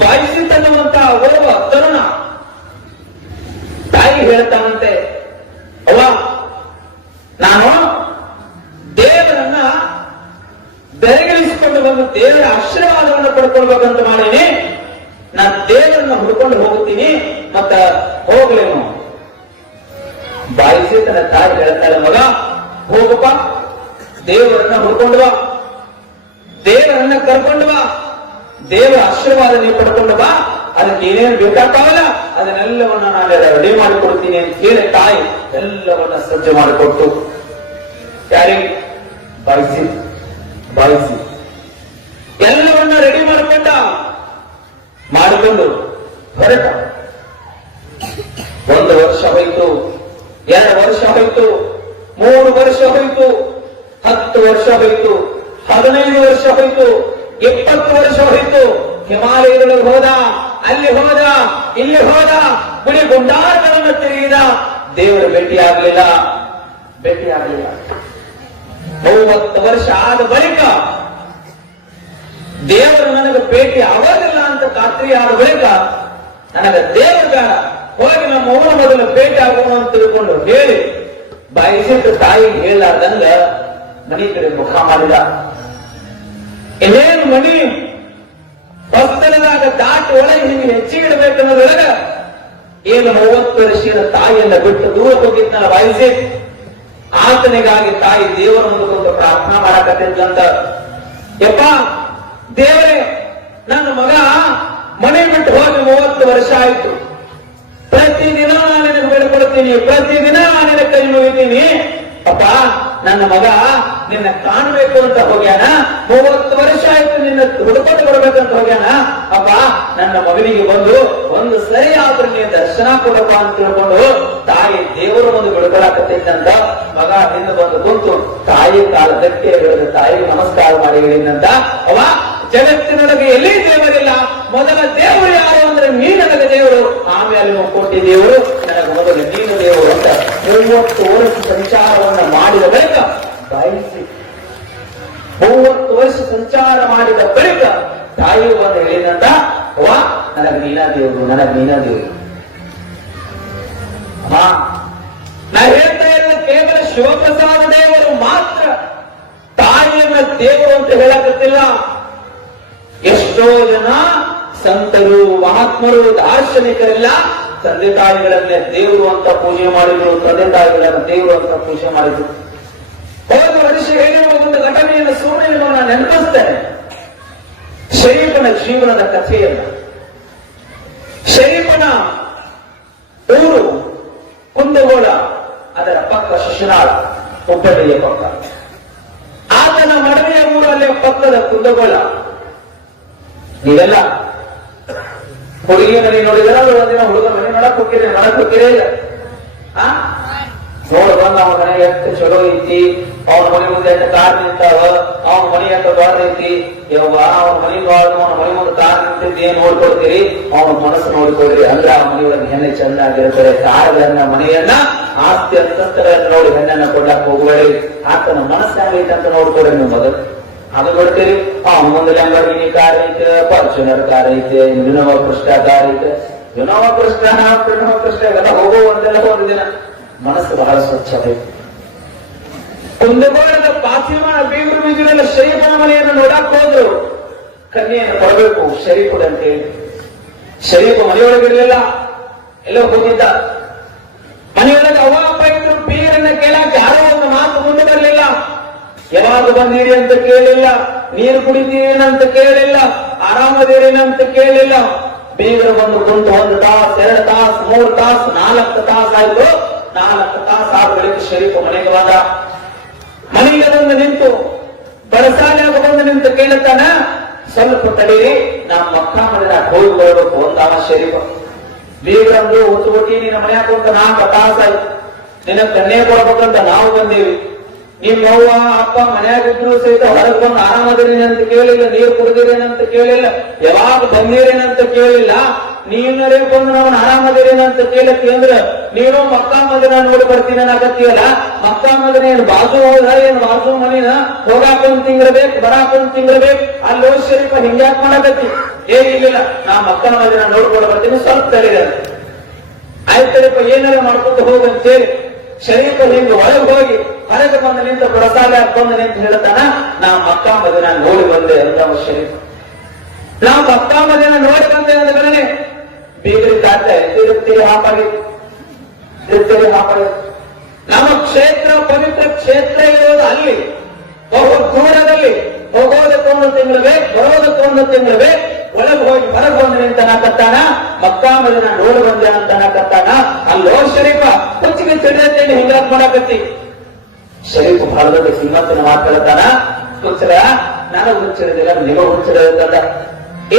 ಬಾಯಿಸಿತ್ ತನ್ನುವಂತಹ ಓರ್ವ ತರುಣ ತಾಯಿ ಹೇಳ್ತಾನಂತೆ ಅವ ನಾನು ದೇವರನ್ನ ಬೆರಗಿಳಿಸಿಕೊಂಡು ಬಂದು ದೇವರ ಆಶೀರ್ವಾದವನ್ನು ಪಡ್ಕೊಳ್ಬೇಕಂತ ಮಾಡೀನಿ. ನಾನು ದೇವರನ್ನ ಹುಡ್ಕೊಂಡು ಹೋಗುತ್ತೀನಿ, ಮತ್ತ ಹೋಗ್ಲೇನು? ಬಾಯಿಸಿ ತನ್ನ ತಾಯಿ ಹೇಳ್ತಾಳೆ, ಮಗ, ಹೋಗಪ್ಪ, ದೇವರನ್ನ ಹುಡ್ಕೊಂಡು ದೇವರನ್ನ ಕರ್ಕೊಂಡು ದೇವರ ಆಶೀರ್ವಾದ ನೀವು ಪಡ್ಕೊಂಡು ಬಾ. ಅದಕ್ಕೆ ಏನೇನು ಬೇಕಾಗ್ತಾವಲ್ಲ, ಅದನ್ನೆಲ್ಲವನ್ನ ನಾನು ರೆಡಿ ಮಾಡಿಕೊಡ್ತೀನಿ ಅಂತ ಹೇಳಿ ತಾಯಿ ಎಲ್ಲವನ್ನ ಸಜ್ಜು ಮಾಡಿಕೊಟ್ಟು. ಯಾರಿಗೆ ಬಾಯಿಸಿ ಬಾಯಿಸಿ. ಎಲ್ಲವನ್ನ ರೆಡಿ ಮಾಡಿಕೊಂಡ, ಮಾಡಿಕೊಂಡು ಹೊರಟ. ಒಂದು ವರ್ಷ ಹೋಯ್ತು, ಎರಡು ವರ್ಷ ಹೋಯ್ತು, ಮೂರು ವರ್ಷ ಹೋಯ್ತು, ಹತ್ತು ವರ್ಷ ಹೋಯ್ತು, ಹದಿನೈದು ವರ್ಷ ಹೋಯ್ತು ಇಪ್ಪತ್ತು ವರ್ಷ ಹೋಯಿತು. ಹಿಮಾಲಯದೊಳಗೆ ಹೋದ, ಅಲ್ಲಿ ಹೋದ, ಇಲ್ಲಿ ಹೋದ ಗುಡಿ ಗುಂಡಾರಗಳನ್ನು ತಿರುಗಿದ. ದೇವರು ಭೇಟಿ ಆಗ್ಲಿಲ್ಲ ಭೇಟಿ ಆಗ್ಲಿಲ್ಲ ಮೂವತ್ತು ವರ್ಷ ಆದ ಬಳಿಕ ದೇವರು ನನಗೆ ಭೇಟಿ ಆಗೋದಿಲ್ಲ ಅಂತ ಖಾತ್ರಿ ಆದ ಬಳಿಕ ನನಗೆ ದೇವರು ಬೇಡ. ಹೋಗಿ ನಮ್ಮ ಅವನ ಮೊದಲು ಭೇಟಿ ಆಗೋಣ ಅಂತ ತಿಳ್ಕೊಂಡು ಹೇಳಿ, ಬಯಸಿಟ್ಟು ತಾಯಿ ಹೇಳಾರ್ದಂಗ ಮನೆ ಕಡೆ ಮುಖ ಮಾಡಿದ. ಮನಿ. ಭಕ್ತನದಾಗ ದಾಟಿ ಒಳಗೆ ನಿಮಗೆ ಹೆಚ್ಚಿಗಿಡಬೇಕನ್ನೋದ್ರೊಳಗ ಏನು ಮೂವತ್ತು ವರ್ಷದ ತಾಯಿಯನ್ನ ಬಿಟ್ಟು ದೂರ ಹೋಗಿದ್ದ ಬಯಸಿ ಆತನಿಗಾಗಿ ತಾಯಿ ದೇವರ ಮುಂದೆ ಪ್ರಾರ್ಥನಾ ಮಾಡಕತ್ತಿದ್ಲಂತ ಯಪ್ಪ, ದೇವರೇ, ನನ್ನ ಮಗ ಮನೆ ಬಿಟ್ಟು ಹೋಗಿ ಮೂವತ್ತು ವರ್ಷ ಆಯ್ತು. ಪ್ರತಿದಿನ ನಾನು ನಿನಗೆ ಬೇಡ್ಕೊಡ್ತೀನಿ, ಪ್ರತಿದಿನ ನಾನು ಕೈ ಮುಗಿತೀನಿ. ಅಪ್ಪ ನನ್ನ ಮಗ, ನಿನ್ನ ಕಾಣಬೇಕು ಅಂತ ಹೋಗ್ಯಾನ? ಮೂವತ್ತು ವರ್ಷ ಆಯ್ತು ನಿನ್ನ ಹುಡುಕೊಂಡು ಅಂತ ಹೋಗ್ಯಾನ? ಅಪ್ಪ, ನನ್ನ ಮಗನಿಗೆ ಬಂದು ಒಂದು ಸರಿ ಆದ್ರೂ ದರ್ಶನ ಕೊಡಪ್ಪ ಅಂತ ತಿಳ್ಕೊಂಡು ತಾಯಿ ದೇವರ ಒಂದು ಬಿಡ್ಕೊಳಕತ್ತೈತಂತ ಮಗ ಹಿಂದೆ ಬಂದು ಕುಂತು ತಾಯಿ ಕಾಲ ಗಟ್ಟಿ ತಾಯಿ ತಾಯಿಗೆ ನಮಸ್ಕಾರ ಮಾಡಿ ಹೇಳಿದಂತ ಅವ ಜಗತ್ತಿನೊಳಗೆ ಎಲ್ಲಿ ದೇವರಿಲ್ಲ? ಮೊದಲ ದೇವರು ಯಾರು ಅಂದ್ರೆ ನನಗೆ ದೇವರು. ಆಮೇಲೆ ಕೋಟಿ ದೇವರು, ನನಗೆ ಮೊದಲು ನೀನು ದೇವರು ಅಂತ ಮೂವತ್ತು ವರ್ಷ ಸಂಚಾರವನ್ನ ಮಾಡಿದ ಬಳಿಕ, ಬಯಸಿ. ಮೂವತ್ತು ವರ್ಷ ಸಂಚಾರ ಮಾಡಿದ ಬಳಿಕ, ತಾಯಿ ಬಂದು ಹೇಳಿದಂತ ವಾ ನನಗೆ ನೀನಾ ದೇವರು, ನನಗೆ ನೀನಾ ದೇವರು. ಅಮ್ಮ, ನಾ ಹೇಳ್ತಾ ಇರೋದು ಕೇವಲ ಶಿವಪ್ರಸಾದ ದೇವರು ಮಾತ್ರ. ತಾಯಿಯನ್ನ ದೇವರು ಅಂತ ಹೇಳಕತ್ತಿಲ್ಲ. ಎಷ್ಟೋ ಜನ ಸಂತರು, ಮಹಾತ್ಮರು, ದಾರ್ಶನಿಕರೆಲ್ಲ ತಂದೆ ತಾಯಿಗಳನ್ನೇ ದೇವರು ಅಂತ ಪೂಜೆ ಮಾಡಿದ್ರು, ತಂದೆ ತಾಯಿಗಳನ್ನ ದೇವರು ಅಂತ ಪೂಜೆ ಮಾಡಿದ್ರು. ಹೋದ ವರ್ಷ ಹೇಳಿರುವ ಒಂದು ಘಟನೆಯನ್ನು ಸೂರ್ಯನನ್ನು ನಾನು ನೆನಪಿಸ್ತೇನೆ. ಶರೀಫನ ಜೀವನದ ಕಥೆಯಲ್ಲ. ಶರೀಫನ ಊರು, ಕುಂದಗೋಳ, ಅದರ ಪಕ್ಕ ಶಿಶುನಾಳ, ಹುಬ್ಬಳ್ಳಿಯ ಪಕ್ಕ. ಆತನ ಮಡವೆಯ ಊರಲ್ಲಿ ಪಕ್ಕದ ಕುಂದಗೋಳ. ನೀವೆಲ್ಲ ಹುಡುಗಿ ಮನೆ ನೋಡಿದ್ರೆ ಅದು ಒಂದಿನ ಹುಡುಗ ಮನೆ ನೋಡಕ್ ಹೋಗಿದೆ ನೋಡಕ್ ಹೋಗಿರೇ ಇಲ್ಲ ಆ? ನೋಡ್, ಬಂದ ಅವನ ಮನೆ ಎಷ್ಟು ಚಲೋ ಐತಿ. ಅವನ ಮನೆ ಮುಂದೆ ಎಷ್ಟು ಕಾರ್ ನಿಂತಾವ ಅವನ ಮನೆ ಎಷ್ಟು ಐತಿ. ಯವ್ವ ಅವನ ಮನೆ ಬಾಳ ಅವನ ಮನೆ ಮುಂದೆ ಕಾರ್ ನಿಂತಿದ್ದೆ ಏನ್ ನೋಡ್ಕೊಳ್ತೀರಿ? ಅವನ ಮನಸ್ಸು ನೋಡ್ಕೊಳ್ರಿ. ಅಂದ್ರೆ ಆ ಮನೆಯೊಳಗೆ ಹೆಣ್ಣೆ ಚೆನ್ನಾಗಿರ್ತಾರೆ ಕಾರ್ಗಳನ್ನ ಮನೆಯನ್ನ ಆಸ್ತಿ ಅಂತ ನೋಡಿ ಹೆಣ್ಣನ್ನ ಕೊಡಕ್ ಹೋಗ್ಬೇಡಿ. ಆತನ ಮನಸ್ಸಾಗೈತೆ ಅಂತ ನೋಡ್ಕೊಡ್ರಿ ನಿಮ್ಮ ಮೊದಲು. ಬಿಡ್ತೀರಿ ಅವನ ಮುಂದೆ ಲಂಬರ್ಗಿನಿ ಕಾರ್ ಐತೆ ಫಾರ್ಚುನರ್ ಕಾರ್ ಐತೆ ವಿನೋವ ಕೃಷ್ಣ ಕಾರ್ ಐತೆ ವಿನೋವ ಕೃಷ್ಣ ಪ್ರಣವ ಕೃಷ್ಣ ಇವೆಲ್ಲ ಹೋಗೋ ಒಂದೆಲ್ಲ ಒಂದು ದಿನ. ಮನಸ್ಸು ಬಹಳ ಸ್ವಚ್ಛಬೇಕು ಕುಂದಗೋಳದ ಪಾತಿಮ ಬೀಗರು ಬೀಜನೆಲ್ಲ ಶರೀಫನ ಮನೆಯನ್ನು ನೋಡಕ್ ಹೋದ್ರು. ಕನ್ಯೆಯನ್ನು ಕೊಡಬೇಕು ಹೇಳಿ. ಶರೀಫ ಮನೆಯೊಳಗಿರ್ಲಿಲ್ಲ ಎಲ್ಲೋ ಹೋಗಿದ್ದ ಮನೆಯೊಳಗೆ ಅವ ಅಪ್ಪ ಇದ್ರು, ಬೀಗರನ್ನ ಕೇಳಕ್ ಯಾರೋ ಒಂದು ಮಾತು ಮುಂದೆ ಬರಲಿಲ್ಲ ಯಾವಾಗ ಬಂದಿರಿ ಅಂತ ಕೇಳಿಲ್ಲ? ನೀರು ಕುಡಿತೀರೇನಂತ ಕೇಳಿಲ್ಲ? ಆರಾಮದೇರೇನಂತ ಕೇಳಿಲ್ಲ? ಬೀಗರು ಬಂದು ಕುಂತು ಒಂದು ತಾಸು, ಎರಡು ತಾಸು, ಮೂರು ತಾಸು, ನಾಲ್ಕು ತಾಸು ಆಯ್ತು. ನಾಲ್ಕು ತಾಸು ಆದ ಬಳಿಕ ಶರೀಫ ಮನೆಗೆ ಬಂದ ಮನೆಗೆ ಬಂದು ನಿಂತು ಬರಸಾಲೆ ಬಂದು ನಿಂತು ಕೇಳುತ್ತಾನ, ಸ್ವಲ್ಪ ತಡೀರಿ ನಾ ಮಕ್ಕ ಮಾಡಿದ ಹೋಗಿ ಬರಬೇಕು ಒಂದಾವ ಶರೀಫ. ಬೀಗರಂದು ಒತ್ತು ಒಟ್ಟಿ ನಿನ್ನ ಮನೆ ಕುಂತ ನಾಲ್ಕು ತಾಸಾಯ್ತು ನಿನ್ನ ಕಣ್ಣೇ ಕೊಡ್ಬೇಕಂತ ನಾವು ಬಂದೀವಿ. ನಿಮ್ಮ ಅವ್ವ, ಅಪ್ಪ ಮನ್ಯಾಗ ಇದ್ರು ಸಹಿತ ಹೊರಗೆ ಬಂದು ಆರಾಮದಿರೇನಂತ ಕೇಳಿಲ್ಲ, ನೀರು ಕುಡಿದಿರೇನಂತ ಕೇಳಿಲ್ಲ, ಯಾವಾಗ ಬಂದಿರೇನಂತ ಕೇಳಿಲ್ಲ ನೀನರೇ ಬಂದು ನಾವು ಆರಾಮದಿರೇನಂತ ಕೇಳತ್ತಿ ಅಂದ್ರ, ನೀನು ಮಕ್ಕಾ ಮದಿನ ನೋಡಿ ಬರ್ತೀನಿ ಅನ್ನಕತ್ತೀಯಲ್ಲ? ಮಕ್ಕಾ ಮದಿನ ಏನ್ ಬಾಜು ಹೋದ, ಏನ್ ಬಾಜು ಮನಿನ? ಹೋಗಾಕ ಒಂದ್ ತಿಂಗ್ರಬೇಕು ಬರಾಕ ಅಲ್ಲಿ ಹೋಗಿ ಶರೀಫ ಹಿಂಗ್ಯಾಕ್ ಮಾಡಕತ್ತಿ ಏನಿಲ್ಲ ನಾ ಮಕ್ಕಾ ಮದಿನ ನೋಡ್ಕೊಂಡು ಬರ್ತೀನಿ, ಸ್ವಲ್ಪ ತಡೀರಿ ಆಯ್ತರಪ್ಪ ಏನಾರ ಮಾಡ್ಕೊಂಡು ಹೋಗಂತೇಳಿ. ಶರೀಫ ನಿಂದು ಒಳಗೆ ಹೋಗಿ ಹೊರಗೆ ಬಂದ ನಿಂತು ಪ್ರಸಾದ ಹಾಕೊಂಡು ನಿಂತ ಹೇಳ್ತಾನ ನಾ ಮಕ್ಕಾ ಮದಿನ ನೋಡಿ ಬಂದೆ ಅಂತ ಶರೀಫ ನಾ ಮಕ್ಕಾ ಮದಿನ ನೋಡಿ ಬಂದೆ ಅಂತ ಬೆಳನೆ ಬೀಗರಿ ತಾತೆ ತಿರುಪ್ತಿರಿ ಹಾಪಾಗಿ ತಿರುಪ್ತಿರಿ ಹಾಪಾಗಿ. ನಮ್ಮ ಕ್ಷೇತ್ರ ಪವಿತ್ರ ಕ್ಷೇತ್ರ ಇರೋದು ಅಲ್ಲಿ. ಬಹು ದೂರದಲ್ಲಿ ಹೋಗೋದಕ್ಕೊಂದು ತಿಂಗಳು ಬೇಕು, ಬರೋದಕ್ಕೊಂದು ತಿಂಗಳು ಬೇಕು. ಒಳಗೆ ಹೋಗಿ ಹೊರಗೆ ಬಂದು ನಿಂತನಕತ್ತಾನ ಮಕ್ಕಾ ಮದಿನ ನೋಡಿ ಬಂದೆ ಅಂತನಕತ್ತಾನ ಅಲ್ಲೋ ಶರೀಫ ಕುಚ್ಚಿಗೆ ತಿಳಿದತ್ತೇನೆ ಹಿಂಗ ಮಾಡಕತ್ತಿ? ಶರೀಫ್ ಬಹಳ ದೊಡ್ಡ ಶ್ರೀಮಂತನ ಮಾತಾಡ್ತಾನ ಹುಚ್ಚರ ನಾನು ಹುಚ್ಚಿರೋದಿಲ್ಲ, ನಿಮ್ಮ ಹುಚ್ಚಿರೋದಂದ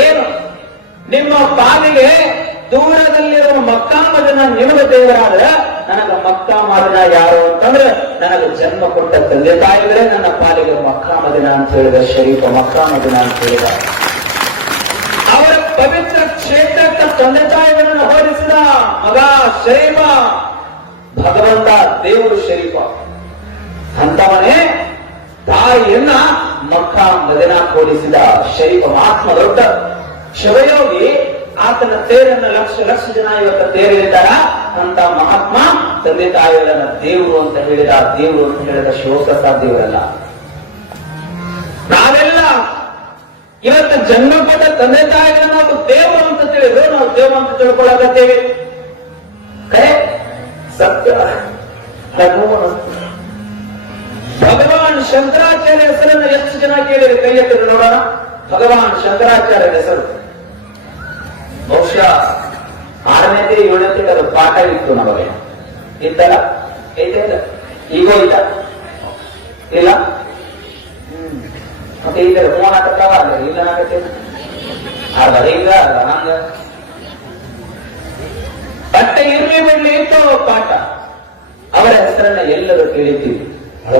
ಏನು? ನಿಮ್ಮ ಪಾಲಿಗೆ ದೂರದಲ್ಲಿರುವ ಮಕ್ಕಾ ಮದನ ನಿಮಗೆ ದೇವರಾದ್ರೆ ನನಗ ಮಕ್ಕಾ ಮದನ ಯಾರು ಅಂತಂದ್ರೆ ನನಗೆ ಜನ್ಮ ಕೊಟ್ಟ ತಂದೆ ತಾಯಿಗಳೇ ನನ್ನ ಪಾಲಿಗೆ ಮಕ್ಕಾ ಮದಿನ ಅಂತ ಹೇಳಿದ ಶರೀಫ, ಮಕ್ಕಾ ಮದಿನ ಅಂತ ಹೇಳಿದ. ಪವಿತ್ರ ಕ್ಷೇತ್ರಕ್ಕೆ ತಂದೆ ತಾಯಿಗಳನ್ನು ಹೋಲಿಸಿದ ಮಗ ಶರೀಫ. ಭಗವಂತ ದೇವರು ಶರೀಫ. ಅಂತವನೇ ತಾಯಿಯನ್ನ ಮಕ್ಕ ಮದನ ಹೋಲಿಸಿದ ಶರೀಫ ಮಹಾತ್ಮ ದೊಡ್ಡ. ಶಿವಯೋಗಿ ಆತನ ತೇರನ್ನ ಲಕ್ಷ ಲಕ್ಷ ಜನ ಇವತ್ತ ತೇರಿದ್ದಾರ ಅಂತ ಮಹಾತ್ಮ ತಂದೆ ತಾಯಿಗಳನ್ನ ದೇವರು ಅಂತ ಹೇಳಿದ, ದೇವರು ಅಂತ ಹೇಳಿದ ಶಿವಪ್ರಸಾದ್ ದೇವರಲ್ಲ ನಾವೆಲ್ಲ ಇವತ್ತು ಜನ್ಮ ಕೊಟ್ಟ ತಂದೆ ತಾಯಿಗಳ ನಾವು ದೇವರು ಅಂತ ತಿಳಿದ್ರು ನಾವು ದೇವರು ಅಂತ ತಿಳ್ಕೊಳಕತ್ತೇವೆ ಕರೆ, ಸತ್ಯ. ಭಗವಾನ್ ಶಂಕರಾಚಾರ್ಯ ಹೆಸರನ್ನು ಎಷ್ಟು ಜನ ಕೇಳಿದ್ರೆ? ಕೈ ಎತ್ತಿದ್ರು ನೋಡೋಣ. ಭಗವಾನ್ ಶಂಕರಾಚಾರ್ಯ ಹೆಸರು. ಬಹುಶಃ ಆರನೇತೆ ಏಳನೇತೆ ಅದು ಪಾಠ ಇತ್ತು ನಮಗೆ. ಇತ್ತಲ್ಲ? ಐತೆ ಈಗೋ ಇಲ್ಲ? ಇಲ್ಲ. ಮತ್ತೆ ಇಲ್ಲ ಫೋನ್ ಹಾಕತ್ತಾವ ಅಲ್ಲ ಇಲ್ಲ ಹಾಕತ್ತೆ ಅದ ಇಲ್ಲ, ಅಲ್ಲ ಹಂಗ. ಬಟ್ಟೆ ಇರ್ಲಿ ಬಿಡ್ಲಿ ಇತ್ತು ಪಾಠ. ಅವರ ಹೆಸರನ್ನ ಎಲ್ಲರೂ ಕೇಳಿದ್ದೀವಿ.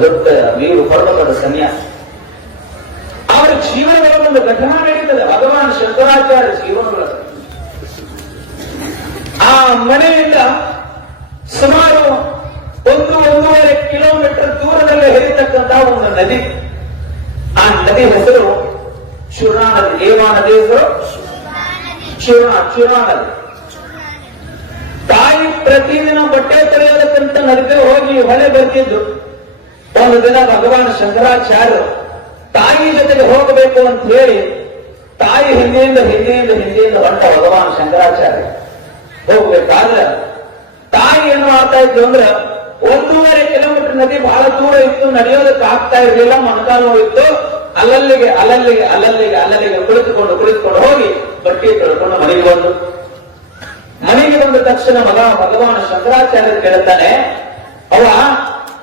ದೊಡ್ಡ ವೀರು ಪರ್ವತದ ಸನ್ಯಾಸ. ಅವರ ಜೀವನಗಳ ಒಂದು ಘಟನಾ ನಡೀತದೆ. ಭಗವಾನ್ ಶಂಕರಾಚಾರ್ಯ ಜೀವನಗಳ. ಆ ಮನೆಯಿಂದ ಸುಮಾರು ಒಂದು, ಒಂದೂವರೆ ಕಿಲೋಮೀಟರ್ ದೂರದಲ್ಲಿ ಹರಿತಕ್ಕಂತಹ ಒಂದು ನದಿ. ನದಿ ಹೆಸರು ಚೂರ್ಣಾ ನದಿ ಏವಾ ನದಿ ಹೆಸರು? ಚೂರ್ಣಾ ನದಿ ತಾಯಿ ಪ್ರತಿದಿನ ಬಟ್ಟೆ ತೊಳೆಯೋದಕ್ಕಂತ ನದಿಗೆ ಹೋಗಿ ಹೊಳೆ ಬರ್ತಿದ್ರು ಒಂದು ದಿನ ಭಗವಾನ್ ಶಂಕರಾಚಾರ್ಯರು ತಾಯಿ ಜೊತೆಗೆ ಹೋಗಬೇಕು ಅಂತ ಹೇಳಿ, ತಾಯಿ ಹಿಂದೆಯಿಂದ ಹಿಂದೆಯಿಂದ ಹಿಂದೆಯಿಂದ ಹೊಂಟ ಭಗವಾನ್ ಶಂಕರಾಚಾರ್ಯ. ಹೋಗ್ಬೇಕಾದ್ರೆ ತಾಯಿ ಏನು ಮಾಡ್ತಾ ಇದ್ರು ಅಂದ್ರೆ ಒಂದೂವರೆ ಕಿಲೋಮೀಟರ್ ನದಿ ಬಹಳ ದೂರ ಇತ್ತು, ನಡೆಯೋದಕ್ಕೆ ಆಗ್ತಾ ಇರಲಿಲ್ಲ, ಮೊಣಕಾಲು ಇತ್ತು ಅಲ್ಲಲ್ಲಿಗೆ ಅಲ್ಲಲ್ಲಿಗೆ ಅಲ್ಲಲ್ಲಿಗೆ ಅಲ್ಲಲ್ಲಿಗೆ ಕುಳಿತುಕೊಂಡು ಕುಳಿತುಕೊಂಡು ಹೋಗಿ ಬಟ್ಟೆ ತೊಳ್ಕೊಂಡು ಮನೆಗೆ ಬಂದು. ಮನೆಗೆ ಬಂದ ತಕ್ಷಣ ಮಗ, ಭಗವಾನ್ ಶಂಕರಾಚಾರ್ಯ ಕೇಳುತ್ತಾನೆ ಅವ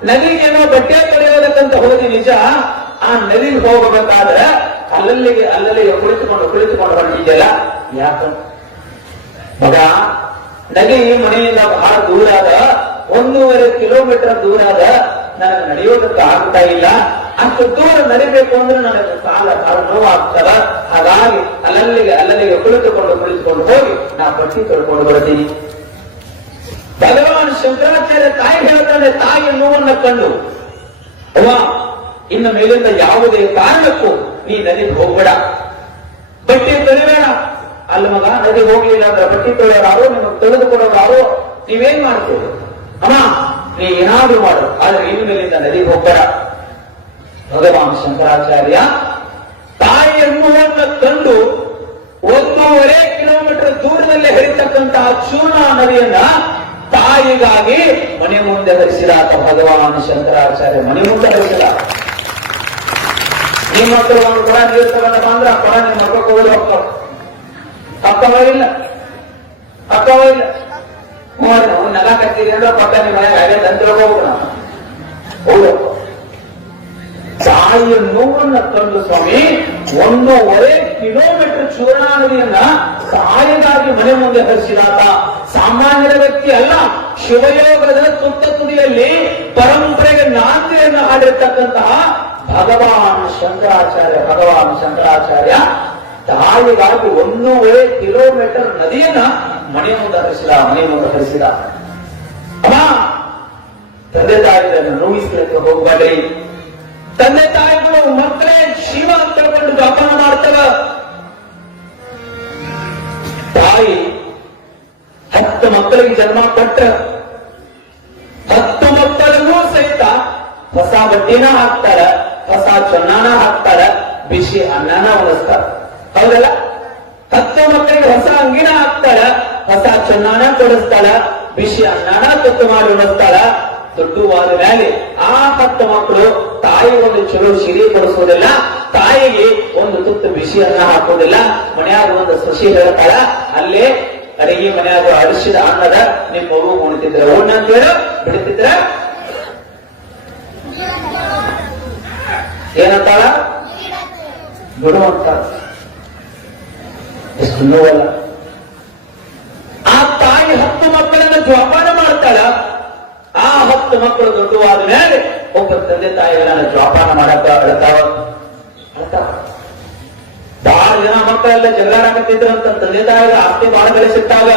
ನದಿಗೇನೋ ಬಟ್ಟೆ ತೊಳೆಯೋದಕ್ಕಂತ ಹೋಗಿ ನಿಜ, ಆ ನದಿಗೆ ಹೋಗಬೇಕಾದ್ರೆ ಅಲ್ಲಲ್ಲಿಗೆ ಅಲ್ಲಲ್ಲಿಗೆ ಕುಳಿತುಕೊಂಡು ಕುಳಿತುಕೊಂಡು ಹೊರಟಿದ್ದೆಲ್ಲ ಯಾಕ? ಮಗ, ನದಿ ಮನೆಯಿಂದ ಬಹಳ ದೂರ ಆದ ಒಂದೂವರೆ ಕಿಲೋಮೀಟರ್ ದೂರ ಆದ ನನಗೆ ನಡೆಯೋದಕ್ಕೆ ಆಗ್ತಾ ಇಲ್ಲ. ಅಷ್ಟು ದೂರ ನಡಿಬೇಕು ಅಂದ್ರೆ ನನಗೆ ಕಾಲ ಕಾಲ ನೋವಾಗ್ತದ. ಹಾಗಾಗಿ ಅಲ್ಲಲ್ಲಿಗೆ ಅಲ್ಲಲ್ಲಿಗೆ ಕುಳಿತುಕೊಂಡು ಕುಳಿತುಕೊಂಡು ಹೋಗಿ ನಾ ಬಟ್ಟಿ ತೊಳ್ಕೊಂಡು ಬರ್ತೀನಿ. ಭಗವಾನ್ ಶಂಕರಾಚಾರ್ಯ ತಾಯಿ ಹೇಳ್ತಾನೆ ತಾಯಿಯ ನೋವನ್ನ ಕಂಡು, ಅವ್ವ, ಇನ್ನು ಮೇಲಿಂದ ಯಾವುದೇ ಕಾರಣಕ್ಕೂ ನೀ ನದಿಗೆ ಹೋಗ್ಬೇಡ. ಬಟ್ಟೆ ತೊಳಿಬೇಡ. ಅಲ್ಲಿ ಮಗ, ನದಿ ಹೋಗ್ಲಿಲ್ಲ ಅಂದ್ರೆ ಬಟ್ಟೆ ತೊಳೆಯೋರಾರು ನಿಮಗೆ ತಿಳಿದುಕೊಡೋರಾರು ನೀವೇನ್ ಮಾಡ್ತೀರಿ? ಅಮ್ಮ, ನೀ ಏನಾದ್ರೂ ಮಾಡು. ಆದ್ರೆ ಇನ್ನು ಮೇಲಿಂದ ನದಿಗೆ ಹೋಗ್ಬೇಡ. ಭಗವಾನ್ ಶಂಕರಾಚಾರ್ಯ ತಾಯಿಯನ್ನು ನೋವನ್ನ ಕಂಡು ಒಂದೂವರೆ ಕಿಲೋಮೀಟರ್ ದೂರದಲ್ಲಿ ಹರಿತಕ್ಕಂತಹ ಚೂರ್ಣ ನದಿಯನ್ನ ತಾಯಿಗಾಗಿ ಮನೆ ಮುಂದೆ ಹರಿಸಿದಾತ ಭಗವಾನ್ ಶಂಕರಾಚಾರ್ಯ. ಮನೆ ಮುಂದೆ ಹರಿಸಿದ. ನಿಮ್ಮ ಮಕ್ಕಳು ಒಂದು ಕೊಡ ನೀರು ತಗೊಂಡಪ್ಪ ಬಂದ್ರೆ ಆ ಕೊಡ ನಿಮ್ಮ ಮಕ್ಕಳು ಹೋಗಿ ಹೋಗ್ತಾವ ಅಕ್ಕವ ಇಲ್ಲ. ಹ್ಞೂ ನೆಲ ಕತ್ತೀರಿ ಅಂದ್ರೆ ಪಕ್ಕ ನಿಮ್ಮ ಮನೆಗೆ ಹಾಗೆ ತಂತ್ರ ನಾವು ಹೌದು ತಾಯಿಯ ನೋವನ್ನ ಕಂಡು ಸ್ವಾಮಿ, ಒಂದೂವರೆ ಕಿಲೋಮೀಟರ್ ಚೂರ್ಣ ತಾಯಿಗಾಗಿ ಮನೆ ಮುಂದೆ ಹರಿಸಿದಾತ. ಸಾಮಾನ್ಯರ ವ್ಯಕ್ತಿ ಅಲ್ಲ, ಶಿವಯೋಗದ ತುತ್ತ ತುದಿಯಲ್ಲಿ ಪರಂಪರೆಗೆ ನಾಂದಿಯನ್ನು ಹಾಡಿರ್ತಕ್ಕಂತಹ ಭಗವಾನ್ ಶಂಕರಾಚಾರ್ಯ ಭಗವಾನ್ ಶಂಕರಾಚಾರ್ಯ ತಾಯಿಗಾಗಿ ಒಂದೂವರೆ ಕಿಲೋಮೀಟರ್ ನದಿಯನ್ನ ಮನೆ ಮುಂದೆ ಹರಿಸಿದ, ಮನೆ ಮುಂದೆ ಹರಿಸಿದ. ತಂದೆ ತಾಯಿಗಳನ್ನು ನೋವಿಸಲಿಕ್ಕೆ ಹೋಗಬೇಡ್ರಿ ತಂದೆ ತಾಯಿಗಳು ಮಕ್ಕಳೇ ಶಿವ ಅಂತ ತಿಳ್ಕೊಂಡು ಜಪಾನ ಮಾಡ್ತಾರ? ತಾಯಿ, ಹತ್ತು ಮಕ್ಕಳಿಗೆ ಜನ್ಮ ಕೊಟ್ಟ, ಹತ್ತು ಮಕ್ಕಳಿಗೂ ಸಹಿತ ಹೊಸ ಬಟ್ಟೆನ ಹಾಕ್ತಾರ, ಹೊಸ ಚೆನ್ನಾನ ಹಾಕ್ತಾರ, ಬಿಸಿ ಅನ್ನನ ಉಣಿಸ್ತಾರ ಹೌದಲ್ಲ? ಹತ್ತು ಮಕ್ಕಳಿಗೆ ಹೊಸ ಅಂಗಿನ ಹಾಕ್ತಾರ, ಹೊಸ ಚೆನ್ನಾನ ಕೊಡಿಸ್ತಾರ, ಬಿಸಿ ಅನ್ನನ ತುತ್ತು ಮಾಡಿ ಉಣಿಸ್ತಾರ, ದೊಡ್ಡವಾದ ಮೇಲೆ ಆ ಹತ್ತು ಮಕ್ಕಳು ತಾಯಿ ಒಂದು ಚಲೋ ಸಿರಿ ಕೊಡಿಸೋದಿಲ್ಲ ತಾಯಿಗೆ ಒಂದು ತುತ್ತು ಬಿಸಿ ಅನ್ನ ಹಾಕೋದಿಲ್ಲ. ಮನೆಯಾಗ ಒಂದು ಸಸಿ ಹೇಳ್ತಾಳ ಅಲ್ಲೇ ಅಡಿಗೆ ಮನೆಯಾಗ ಅರಿಸಿದ ಅನ್ನದ ನಿಮ್ಮ ಮಗು ಉಣ್ತಿದ್ರ. ಉಣ್ಣ ಅಂತ ಹೇಳ, ಬಿಡ್ತಿದ್ರ? ಏನಂತಾಳ? ಬಿಡು ನೋವಲ್ಲ. ಆ ತಾಯಿ ಹತ್ತು ಮಕ್ಕಳನ್ನ ಜೋಪಾನ ಮಾಡ್ತಾಳ. ಆ ಹತ್ತು ಮಕ್ಕಳು ದೊಡ್ಡವಾದ ಮೇಲೆ ಒಬ್ಬ ತಂದೆ ತಾಯಿಗಳನ್ನ ಜೋಪಾನ ಮಾಡಕ ಅಳ್ತಾವ. ಬಹಳ ಜನ ಮಕ್ಕಳೆಲ್ಲ ಜಗಳಾಡಕತ್ತಿದ್ರು ಅಂತ ತಂದೆ ತಾಯಿಗಳ ಆಸ್ತಿ ಬಹಳ ಬೆಳೆಸಿಟ್ಟಾಗ,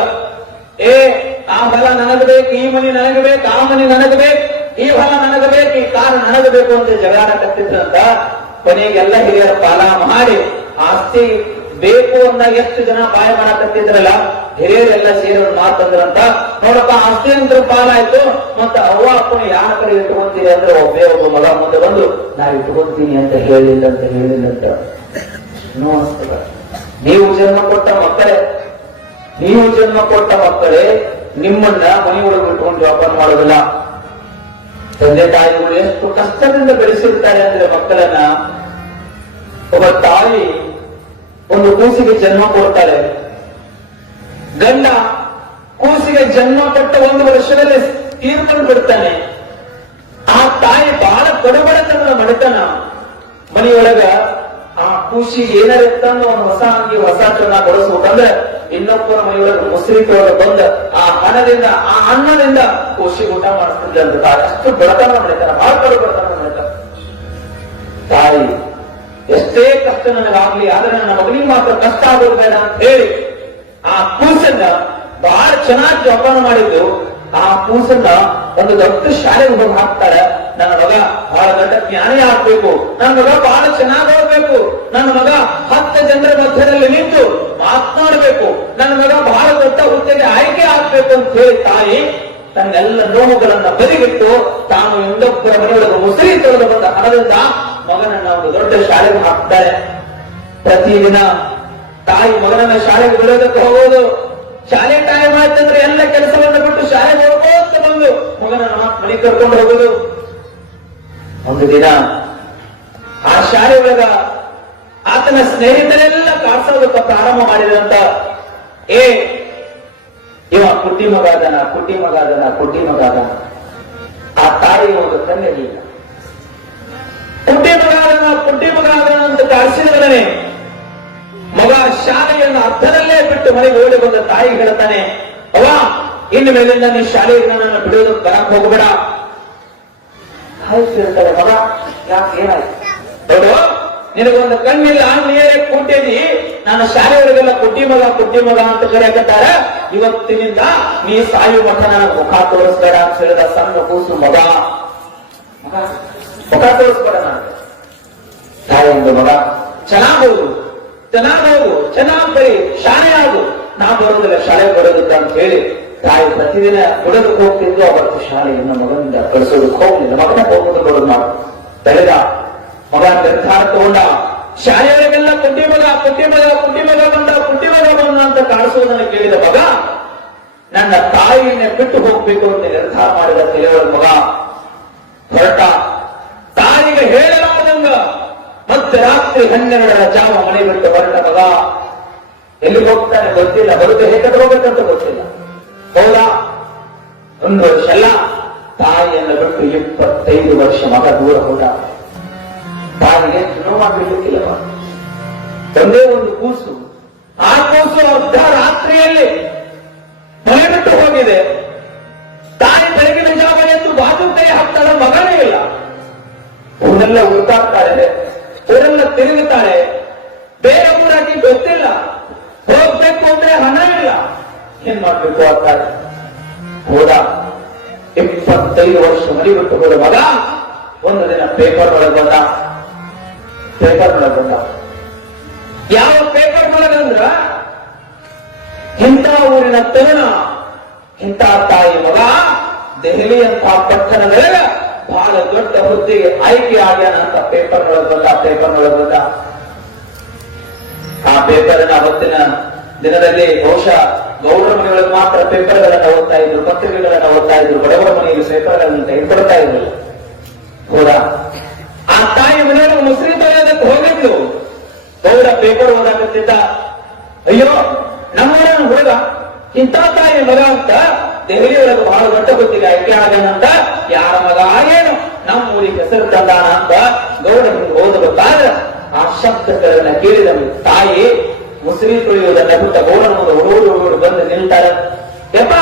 ಏ, ಆ ಹೊಲ ನನಗ ಬೇಕು, ಈ ಮನಿ ನನಗ ಬೇಕು, ಆ ಮನಿ ನನಗ ಬೇಕು, ಈ ಹೊಲ ನನಗ ಬೇಕು, ಈ ಕಾರು ನನಗ ಬೇಕು ಅಂತ ಜಗಳಾಡಕತ್ತಿದ್ರಂತ ಕೊನೆಗೆಲ್ಲ ಹಿರಿಯರ ಪಾಲ ಮಾಡಿ ಆಸ್ತಿ ಬೇಕು ಅಂದಾಗ ಎಷ್ಟು ಜನ ಬಾಯ ಮಾಡಕತ್ತಿದ್ರಲ್ಲ ಹಿರಿಯರೆಲ್ಲ ಸೇರಿ ಒಂದು ಮಾತಂದ್ರಂತ ನೋಡಪ್ಪ ಅಷ್ಟೇಂದ್ರ ಪಾಲಾಯ್ತು ಮತ್ತ ಅವ್ವ ಅಪ್ಪನ ಯಾರ ಕಡೆ ಇಟ್ಕೊಂತೀರಿ ಅಂದ್ರೆ ಒಬ್ಬೇ ಒಬ್ಬ ಮಗ ಮುಂದೆ ಬಂದು ನಾ ಇಟ್ಕೊಂತೀನಿ ಅಂತ ಹೇಳಿಲ್ಲ ಅಂತ ಹೇಳಿಲ್ಲ ಅಂತ. ನೋವು ಜನ್ಮ ಕೊಟ್ಟ ಮಕ್ಕಳೇ. ನೀವು ಜನ್ಮ ಕೊಟ್ಟ ಮಕ್ಕಳೇ, ನಿಮ್ಮನ್ನ ಮನೆಯೊಳಗೆ ಇಟ್ಕೊಂಡು ಜೋಪಾನ ಮಾಡೋದಿಲ್ಲ. ತಂದೆ ತಾಯಿಗಳು ಎಷ್ಟು ಕಷ್ಟದಿಂದ ಬೆಳೆಸಿರ್ತಾರೆ ಅಂದ್ರೆ ಮಕ್ಕಳನ್ನ. ಒಬ್ಬ ತಾಯಿ ಒಂದು ಕೂಸಿಗೆ ಜನ್ಮ ಕೊಡ್ತಾಳೆ ಗಂಡ ಕೂಸಿಗೆ ಜನ್ಮ ಕೊಟ್ಟ ಒಂದು ವರ್ಷದಲ್ಲಿ ತೀರ್ಕೊಂಡು ಬಿಡ್ತಾನೆ ಆ ತಾಯಿ ಬಹಳ ಕೊಡಬಡತನ ಮಡತನ ಮನೆಯೊಳಗ ಆ ಕೂಸಿಗೆ ಏನಾರ ಇತ್ತಂದ್ರೆ ಒಂದು ಹೊಸ ಅಂಗಿ, ಹೊಸ ಚನ್ನ ಬಳಸ್ಬೇಕಂದ್ರೆ ಇನ್ನೊಬ್ಬರ ಮನೆಯೊಳಗ ಮುಸ್ರಿ ಬಂದ ಆ ಹಣದಿಂದ, ಆ ಅನ್ನದಿಂದ ಕೂಸಿಗೆ ಊಟ ಮಾಡಿಸ್ತಿದ್ದ ಅಂತ ತಾಯಿ. ಅಷ್ಟು ಬಡತನ ಮನೆತನ, ಬಹಳ ಕೊಡಬಡತನ ಬಡತನ ಮನೆತನ. ತಾಯಿ, ಎಷ್ಟೇ ಕಷ್ಟ ನನಗಾಗ್ಲಿ, ಆದ್ರೆ ನನ್ನ ಮಗನಿಗೆ ಮಾತ್ರ ಕಷ್ಟ ಆಗೋದು ಬೇಡ ಅಂತ ಹೇಳಿ ಆ ಕೂಸನ್ನ ಬಹಳ ಚೆನ್ನಾಗಿ ಜೋಪಾನ ಮಾಡಿದ್ರು. ಆ ಕೂಸನ್ನ ಒಂದು ದೊಡ್ಡ ಶಾಲೆಗೆ ಹೋಗಿ ಹಾಕ್ತಾರೆ. ನನ್ನ ಮಗ ಬಹಳ ದೊಡ್ಡ ಜ್ಞಾನಿ ಆಗ್ಬೇಕು. ನನ್ನ ಮಗ ಬಹಳ ಚೆನ್ನಾಗಿ ಓದ್ಬೇಕು. ನನ್ನ ಮಗ ಹತ್ತು ಜನರ ಮಧ್ಯದಲ್ಲಿ ನಿಂತು ಮಾತನಾಡಬೇಕು. ನನ್ನ ಮಗ ಬಹಳ ದೊಡ್ಡ ಹುದ್ದೆಗೆ ಆಯ್ಕೆ ಆಗ್ಬೇಕು ಅಂತ ಹೇಳಿ ತಾಯಿ ತನ್ನೆಲ್ಲ ನೋವುಗಳನ್ನ ಬದಿಗಿಟ್ಟು ತಾನು ಇನ್ನೊಬ್ಬರ ಮನೆಯೊಳಗೆ ಮುಸುರಿ ತೊಳೆದು ಬಂದ ಹಣದಿಂದ ಮಗನನ್ನ ಒಂದು ದೊಡ್ಡ ಶಾಲೆಗೆ ಹಾಕ್ತಾರೆ. ಪ್ರತಿದಿನ ತಾಯಿ ಮಗನನ್ನ ಶಾಲೆಗೆ ಬಿಡೋದಕ್ಕೆ ಹೋಗೋದು ಶಾಲೆ ಟೈಮ್ ಆಯ್ತಂದ್ರೆ ಎಲ್ಲ ಕೆಲಸವನ್ನ ಬಿಟ್ಟು ಶಾಲೆಗೆ ಹೋಗೋಅಂತ ಬಂದು ಮಗನನ್ನ ಮನೆ ಕರ್ಕೊಂಡು ಹೋಗೋದು. ಒಂದು ದಿನ ಆ ಶಾಲೆ ಒಳಗ ಆತನ ಸ್ನೇಹಿತರೆಲ್ಲ ಕಾಡ್ಸೋದಕ್ಕೆ ಪ್ರಾರಂಭ ಮಾಡಿದಂತ, ಏ, ಇವ ಕುಟ್ಟಿ ಮಗಾದನ ಕುಟ್ಟಿ ಮಗಾದನ, ಕುಟ್ಟಿ ಮಗಾದ ಆ ತಾಯಿ ಒಂದು ಕಣ್ಣೆರಲಿಲ್ಲ ಕುಟ್ಟಿ ಮಗಾದನ ಕುಟ್ಟಿ ಮಗಾದನ ಅಂತ ಕಾಡಿಸಿದವನೇ ಮಗ ಶಾಲೆಯನ್ನು ಅರ್ಧದಲ್ಲೇ ಬಿಟ್ಟು ಮನೆಗೆ ಓಡಿ ಬಂದ ತಾಯಿ ಹೇಳ್ತಾನೆ ಅವ ಇನ್ನು ಮೇಲಿಂದ ನೀ ಶಾಲೆಯಿಂದ ನಾನು ಬಿಡೋದು ಬರಕ್ ಹೋಗಬೇಡ. ಹೇಳ್ತಾರೆ ಮಗ, ಯಾಕೆ ಏನಾಯ್ತು? ನಿನಗೊಂದು ಕಣ್ಣಿಲ್ಲ, ನೀರೇ ಕೊಟ್ಟಿದಿ ನಾನು ಶಾಲೆಯವರೆಗೆಲ್ಲ ಕುಟ್ಟಿ ಮಗ ಕುಟ್ಟಿ ಮಗ ಅಂತ ಕರೆಯಕತ್ತಾರ ಇವತ್ತಿನಿಂದ ನೀ ಸಾಯು ಮಠ ನನ್ನ ಮುಖ ತೋರಿಸ್ಬೇಡ ಅಂತ ಹೇಳಿದ ಸಣ್ಣ ಕೂಸು ಮಗ. ಮಗ ಮುಖ ತೋರಿಸ್ಬೇಡ ನಾನು ತಾಯೊಂದು ಮಗ. ಚೆನ್ನಾಗೋದು ಚೆನ್ನಾಗೋದು ಚೆನ್ನಾಗಿ ಬರಿ ಶಾಲೆ ಆಗು ನಾ ಬರೋದಿಲ್ಲ ಶಾಲೆ ಬರೋದಿಲ್ಲ ಅಂತ ಹೇಳಿ ತಾಯಿ ಪ್ರತಿದಿನ ಬಿಡೋದಕ್ಕೆ ಹೋಗ್ತಿದ್ದು ಅವತ್ತು ಶಾಲೆಯನ್ನ ಮಗನಿಂದ ಕಳಿಸೋದಕ್ಕೆ ಹೋಗ್ಲಿಲ್ಲ. ಮಗನ ಹೋಗೋದು ಬರೋದು ನಾವು ಬೆಳೆದ ಮಗ ನಿರ್ಧಾರ ತಗೊಂಡ ಶಾಲೆಯವರಿಗೆಲ್ಲ ಕುಟ್ಟಿ ಮಗ ಕುಟ್ಟಿ ಮಗ ಕುಟ್ಟಿ ಮಗ ಬಂದ ಕುಟ್ಟಿ ಮಗ ಬಂದ ಅಂತ ಕಾಣಿಸೋದನ್ನ ಕೇಳಿದ ಮಗ, ನನ್ನ ತಾಯಿಯನ್ನೇ ಬಿಟ್ಟು ಹೋಗ್ಬೇಕು ಅಂತ ನಿರ್ಧಾರ ಮಾಡಿದ ತಿಳಿಯವರ ಮಗ ಹೊರಟ. ತಾಯಿಗೆ ಹೇಳಲಾದಂಗ ಮತ್ತೆ ರಾತ್ರಿ ಹನ್ನೆರಡರ ಜಾವ ಮನೆ ಬಿಟ್ಟು ಹೊರಟ ಮಗ ಎಲ್ಲಿ ಹೋಗ್ತಾನೆ ಗೊತ್ತಿಲ್ಲ, ಬರುತ್ತೆ ಹೇಗೆ ಹೋಗ್ಬೇಕಂತ ಗೊತ್ತಿಲ್ಲ. ಹೌದಾ? ಒಂದು ವರ್ಷ ಅಲ್ಲ ತಾಯಿಯನ್ನು ಬಿಟ್ಟು ಇಪ್ಪತ್ತೈದು ವರ್ಷ ಮಗ ದೂರ ಹೋದ. ತಾಯಿಗೆ ನೋವಾಗಿರ್ಲಿಕ್ಕಿಲ್ಲ ಒಂದೇ ಒಂದು ಕೂಸು. ಆ ಕೂಸು ಅರ್ಧ ರಾತ್ರಿಯಲ್ಲಿ ಮನೆ ಬಿಟ್ಟು ಹೋಗಿದೆ. ತಾಯಿ ಬೆಳಗಿನ ಜಾವ ಎಂದು ಬಾಜು ಕೈ ಮಗನೇ ಇಲ್ಲ. ಅವನ್ನೆಲ್ಲ ಉಂಟಾಗ್ತಾ ತಿರುಗುತ್ತಾಳೆ ಬೇರೆ ಊರಾಗಿ ಹೋಗ್ಬೇಕು ಅಂದ್ರೆ ಹಣ ಇಲ್ಲ. ಏನ್ ಮಾಡ್ಬೇಕು ಅಂತಾರೆ ಹೋದ ಇಪ್ಪತ್ತೈದು ವರ್ಷ ಮರಿ ಬಿಟ್ಟು ಹೋದ ಮಗ ಒಂದು ದಿನ ಪೇಪರ್ ಒಳಗೆ ಬಂದ. ಪೇಪರ್ ಒಳಗೆ ಬಂದ. ಯಾವ ಪೇಪರ್ ಒಳಗಂದ್ರ ಇಂಥ ಊರಿನ ತರುಣ ಇಂಥ ತಾಯಿ ಮಗ ದೆಹಲಿ ಅಂತ ಬಹಳ ದೊಡ್ಡ ಹುದ್ದೆಗೆ ಆಯ್ಕೆ ಆಗ್ಯಾನ ಅಂತ ಪೇಪರ್ ಬಂದ ಪೇಪರ್ ಬಂದ ಆ ಪೇಪರ್ ಅವತ್ತಿನ ದಿನದಲ್ಲಿ ಬಹುಶಃ ಗೌರವ ಮನೆಯೊಳಗೆ ಮಾತ್ರ ಪೇಪರ್ಗಳನ್ನ ಓದ್ತಾ ಇದ್ರು, ಪತ್ರಿಕೆಗಳನ್ನ ಓದ್ತಾ ಇದ್ರು, ಬಡವರ ಮನೆಯಲ್ಲಿ ಪೇಪರ್ಗಳನ್ನು ತೆಗೆದುಕೊಡ್ತಾ ಇದ್ರು ಹೌದಾ? ಆ ತಾಯಿ ಮನೆಯವರು ಮುಸ್ಲಿಂ ತೊಳೆಯೋದಕ್ಕೆ ಹೋಗಿದ್ಲು. ಗೌರ ಪೇಪರ್ ಓದಾಕತ್ತಿದ್ದ, ಅಯ್ಯೋ ನಮ್ಮ ಹುಡುಗ ಇಂಥ ತಾಯಿ ಮಗ ಅಂತ ದೆಹಲಿ ಒಳಗೆ ಬಹಳ ದೊಡ್ಡ ಗೊತ್ತಿಗೆ ಐಕ್ಯ ಆಗನಂತ ಯಾರ ಮಗ ಏನು? ನಮ್ಮ ಊರಿಗೆ ಹೆಸರು ತಂದಾನ ಅಂತ ಗೌಡ ಓದಬೇಕಾದ್ರೆ ಆ ಶಬ್ದಗಳನ್ನ ಕೇಳಿದ ತಾಯಿ, ಮುಸ್ಲಿಂ ತುಳಿಯುವುದನ್ನ ಬಿಟ್ಟ ಮುಂದೆ ಹುಡುಗರು ಹುಡುಗರು ಬಂದು ನಿಲ್ತಾರ. ಯಪ್ಪ